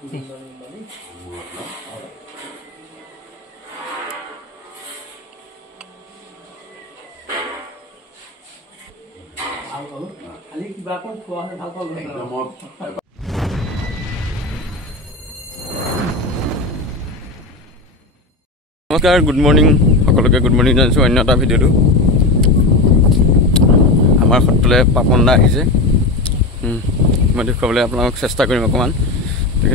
নমস্কাৰ, good morning সকলোকে। Good morning জানিছোঁ অন্য এটা ভিডিঅ'টো। আমাৰ সত্ৰলৈ পাপন দা আহিছে। মই দেখুৱাবলৈ আপোনালোকক চেষ্টা কৰিম অকণমান।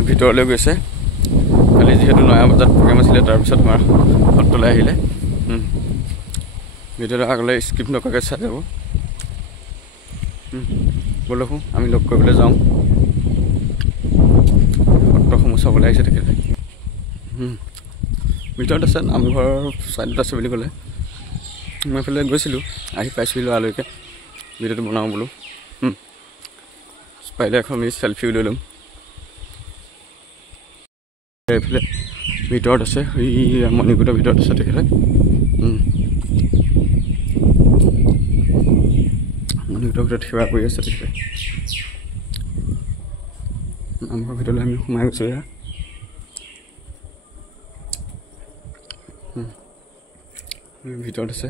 ভিতৰলৈ গৈছে। কালি যিহেতু 9 বজাত প্ৰগ্ৰেম আছিলে, তাৰপিছত আমাৰ সত্ৰলৈ আহিলে। ভিডিঅ'টো আগলৈ স্কিপ নকৰাকৈ চাই যাব। ব'লকো আমি লগ কৰিবলৈ যাওঁ। সত্ৰসমূহ চাবলৈ আহিছে তেখেতে। ভিতৰত আছে, নামঘৰৰ ছাইডত আছে বুলি ক'লে। মই এইফালে গৈছিলোঁ, আহি পাইছিলোঁ লৰালৰিকৈ। ভিডিঅ'টো বনাওঁ বোলো। পাৰিলে এখন আমি চেলফিও লৈ ল'ম। এইফালে ভিতৰত আছে, এই মণিকূটৰ ভিতৰত আছে তেখেতে। মণিকূটৰ ভিতৰত সেৱা কৰি আছে তেখেতে। নামঘৰৰ ভিতৰলৈ আমি সোমাই গৈছোঁ। এয়া ভিতৰত আছে।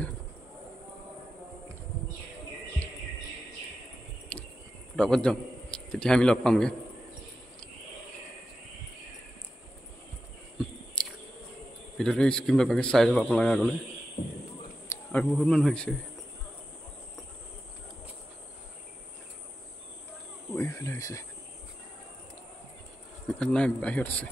ফটাফট যাওঁ, তেতিয়া আমি লগ পামগৈ। ভিডিঅ'টো স্ক্ৰীন নকৰাকৈ চাই যাব আপোনালোকে আগলৈ। আৰু বহুত মানুহ আহিছে। এইফালে আহিছে, নাই বাহিৰত আছে।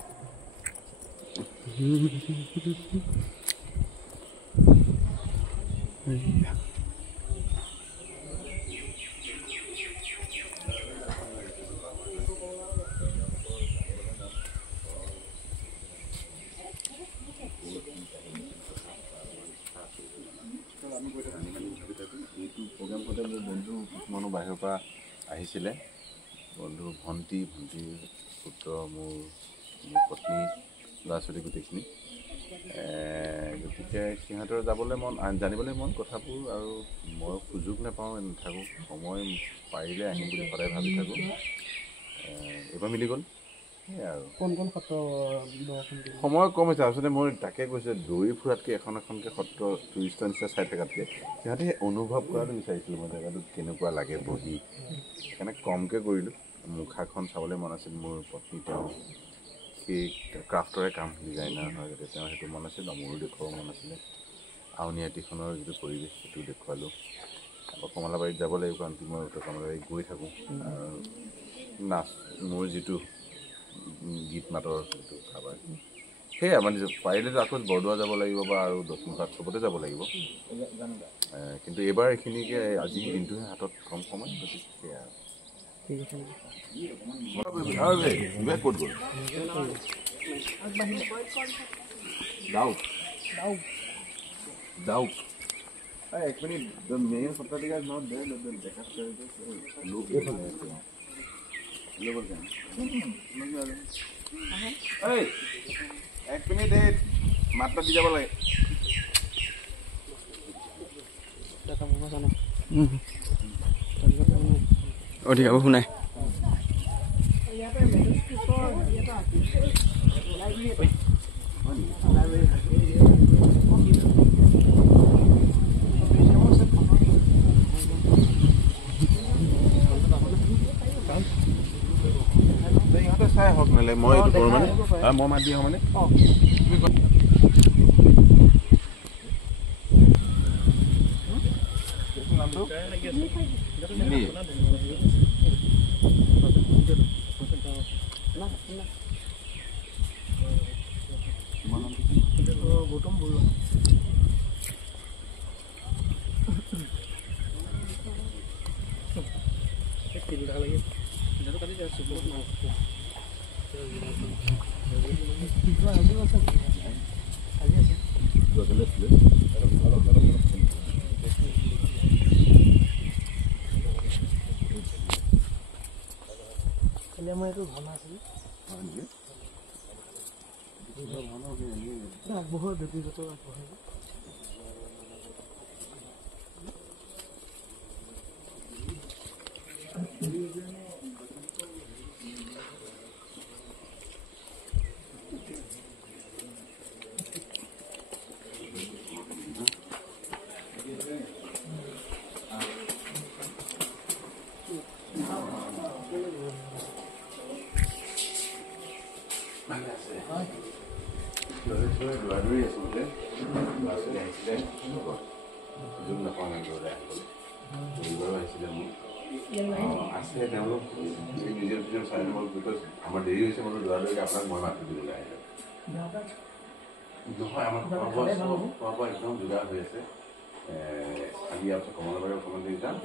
প্ৰগ্ৰেম কৰোঁতে মোৰ বন্ধু কিছুমানো বাহিৰৰ পৰা আহিছিলে। বন্ধু ভণ্টিৰ পুত্ৰ, মোৰ পত্নী, ল'ৰা ছোৱালী গোটেইখিনি। গতিকে সিহঁতৰ যাবলৈ মন, জানিবলৈ মন কথাবোৰ। আৰু মই সুযোগ নাপাওঁ, নাথাকোঁ। সময় পাৰিলে আহিম বুলি সদায় ভাবি থাকোঁ। এইবাৰ মিলি গ'ল। সেয়াই আৰু সময় কম হৈছে। আচলতে মই তাকে কৈছোঁ, দৌৰি ফুৰাতকৈ এখনকৈ সত্ৰ টুৰিষ্টৰ নিচিনা চাই থকাতকৈ সিহঁতে অনুভৱ কৰাটো বিচাৰিছিলোঁ। মই জেগাটোত কেনেকুৱা লাগে বহি, সেইকাৰণে কমকৈ কৰিলোঁ। মুখাখন চাবলৈ মন আছিল। মোৰ পত্নী তেওঁ সেই ক্ৰাফ্টৰে কাম, ডিজাইনাৰ হয়, গতিকে তেওঁ সেইটো মন আছিল। মোৰো দেখুৱাব মন আছিলে। আউনীআটীখনৰ যিটো পৰিৱেশ সেইটো দেখুৱালোঁ। আকৌ কমলাবাৰীত যাব লাগিব, কাৰণ মই কমলাবাৰীত গৈ থাকোঁ। নাচ, মোৰ যিটো গীত মাতৰ যিটো খাবাৰ, সেয়া মানে পাৰিলেতো আকৌ বৰদোৱা যাব লাগিব বা আৰু দক্ষিণপাট চবতে যাব লাগিব। কিন্তু এইবাৰ এইখিনিকে, আজি দিনটোহে হাতত কম সময়, গতিকে সেয়া আৰু। ক'ত গ'ল? যাওক। এক মিনিট, মেইন সত্ৰাধিকাৰ নট দেৰ দেখা এক মিনিট, এই মাত্ৰ দি যাব লাগে। অধিক আৰু শুনাই ইহঁতে চাই হওক, নহ'লে মই এইটো কৰোঁ মানে, মই মাত দিয়া মানে গৌতম বৰুৱা। মই এইটো ভনা আছিল বহুত ব্যক্তিগত দৌৰি আচলতে ল'ৰা ছোৱালী আহিছিলে সুযোগ নাপাওঁ দৌৰাই আহিবলৈ পৰিবাৰো আহিছিলে মোৰ আছে তেওঁলোক নিজৰ নিজৰ চাই ল'ব বিকজ আমাৰ দেৰি হৈছে মানে দৌৰাদৌৰিকে আপোনাক মই মাতি দিবলৈ আহিলোঁ নহয় আমাৰ খোৱা বোৱা একদম যোগাৰ হৈ আছে আজি আপোনাৰ কমলাবাৰী অকণমান দেৰি যাম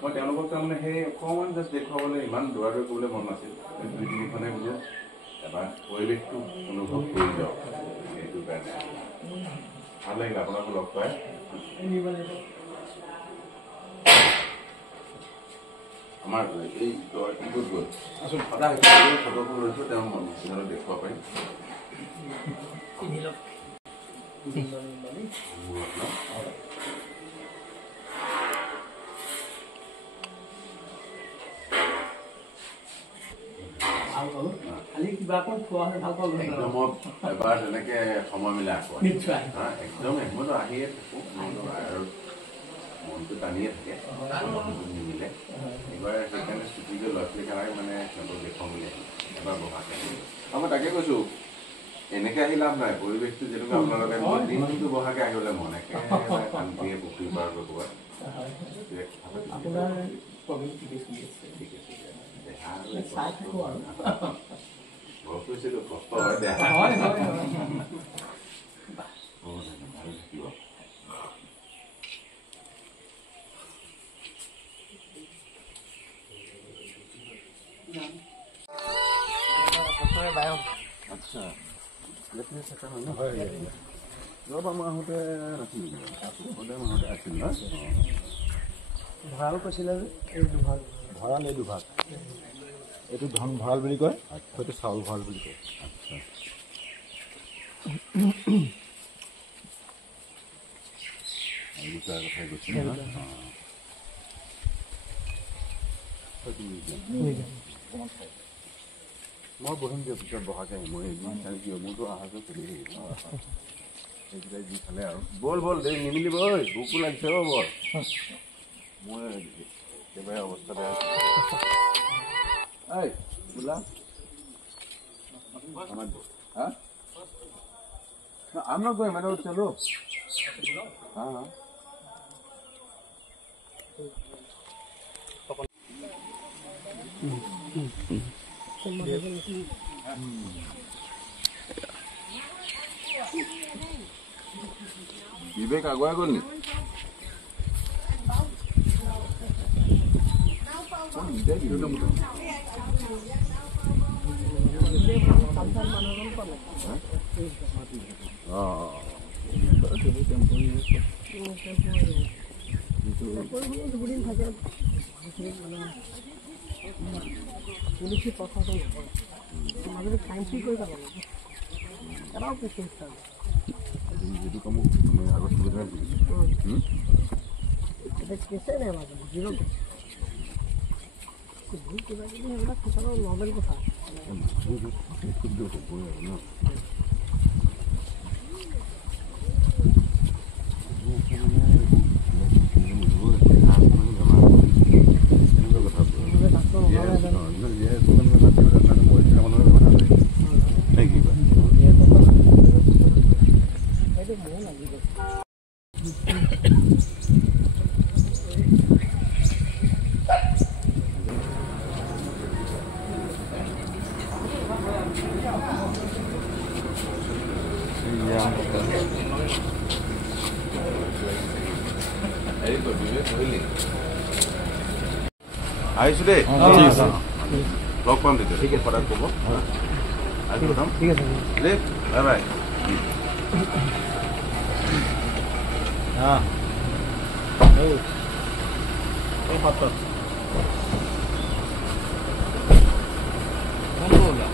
মই তেওঁলোকক তাৰমানে সেই অকণমান জাষ্ট দেখুৱাবলৈ ইমান দৌৰাদৌৰি কৰিবলৈ মন নাছিল 2-3খনে বোলো এবাৰ পৰিৱেশটো অনুভৱ কৰি যাওক সেইটো কাৰণে ভাল লাগিল আপোনাকো লগ পাই আমাৰ এই দৌৰটোত গ'ল আচলতে সদায় ফটোখন লৈছোঁ তেওঁ মনত দেখুৱাব পাৰিম এবাৰ তেনেকে সময় মিলাই আকৌ একদম মইতো আহিয়ে থাকোঁ আৰু মনটো টানিয়ে থাকে নিমিলে এইবাৰ সেইকাৰণে ছুটিকৈ ল'ৰা ছোৱালী কাৰণে মানে সিহঁতক দেখুৱাম বুলি আহিলোঁ এবাৰ বহাকে মই তাকে কৈছোঁ এনেকৈ আহি লাভ নাই পৰিৱেশটো যেনেকুৱা আপোনালোকে মই দিনটো বহাকে আহিবলৈ মন একেবাৰে শান্তিয়ে পুখুৰী পাৰ ক'ৰবাত কষ্ট হয় দেহা ভাল থাকিব আচ্ছা যোৱাবাৰ মই আহোঁতে নাছিল মাহতে আছিল ন ভঁৰাল কৈছিলে যে এই দুভাগ ভঁৰাল এই দুভাগ এইটো ধন ভঁৰাল বুলি কয় হয়তো চাউল ভঁৰাল বুলি কয় আচ্ছা কথা কৈছিল মই বহিম দিয়ক পিছত বহাকে মই এদিন কিয় মোৰতো অহা যোৱা চলি থাকিব সেইকেইটাই যি খালে আৰু বল দেই নিমিলিব ঐ ভোকো লাগিছে বৰ মই একেবাৰে অৱস্থা বেয়া এই বোলা I'm not going, man. Chalo. हाँ विवेक आगुआ को नहीं आइसु दे लग पाम दे ठीक है फटाक कब आज बताम ठीक है दे बाय बाय हां ओ पत्ता कौन बोला